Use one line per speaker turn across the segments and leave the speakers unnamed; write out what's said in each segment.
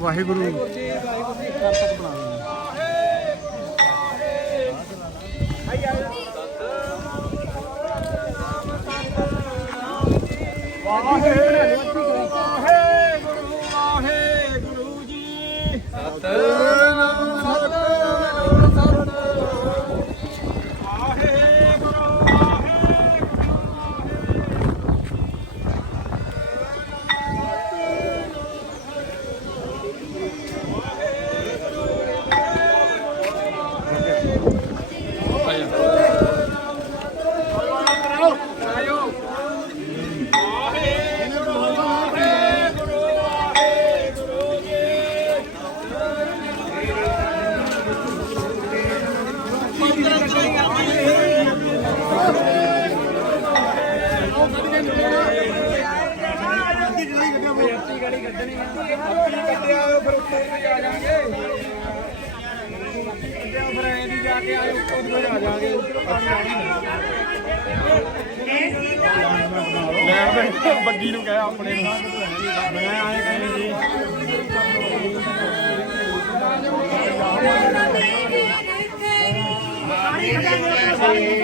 ਵਾਹਿਗੁਰੂ।
ਜੀ ਵਾਹਿਗੁਰੂ ਜੀ। ਕਰ ਤੱਕ ਬਣਾ
ਵਾਹਿਗੁਰੂ ਵਾਹਿਗੁਰੂ ਵਾਹਿਗੁਰੂ ਜੀ ਸਤਨਾਮ ਕੱਢਿਆ ਫਿਰ ਉੱਤੇ ਵੀ ਆ ਜਾਾਂਗੇ ਕੱਢਿਆ ਫਿਰ ਐਂ ਦੀ ਜਾ ਕੇ ਆਏ ਉੱਤੋਂ ਦੀ ਆ ਜਾਾਂਗੇ ਲੈ ਬਈ ਬੱਗੀ ਨੂੰ ਕਹਿ ਆਪਣੇ ਨੂੰ। ਮੈਂ ਆਏ ਕਹਿੰਦੇ ਜੀ।
ਹਾਂ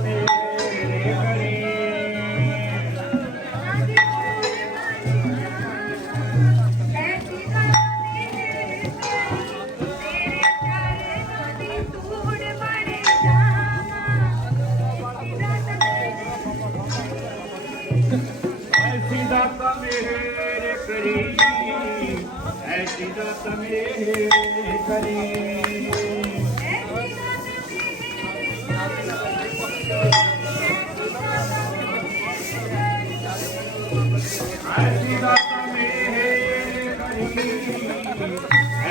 ऐसी दाता मेरे करी ऐसी दाता मेरे करी ऐसी दाता मेरे करी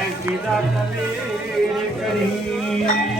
ऐसी दाता मेरे करी